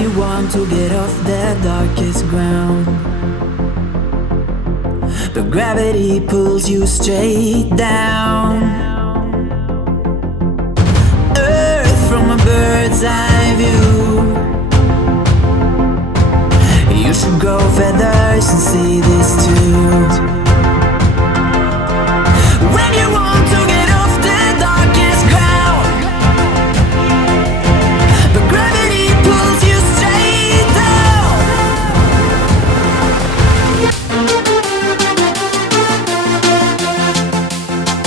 you want to get off the darkest ground, but gravity pulls you straight down. Earth from a bird's eye view. You should grow feathers and see this too.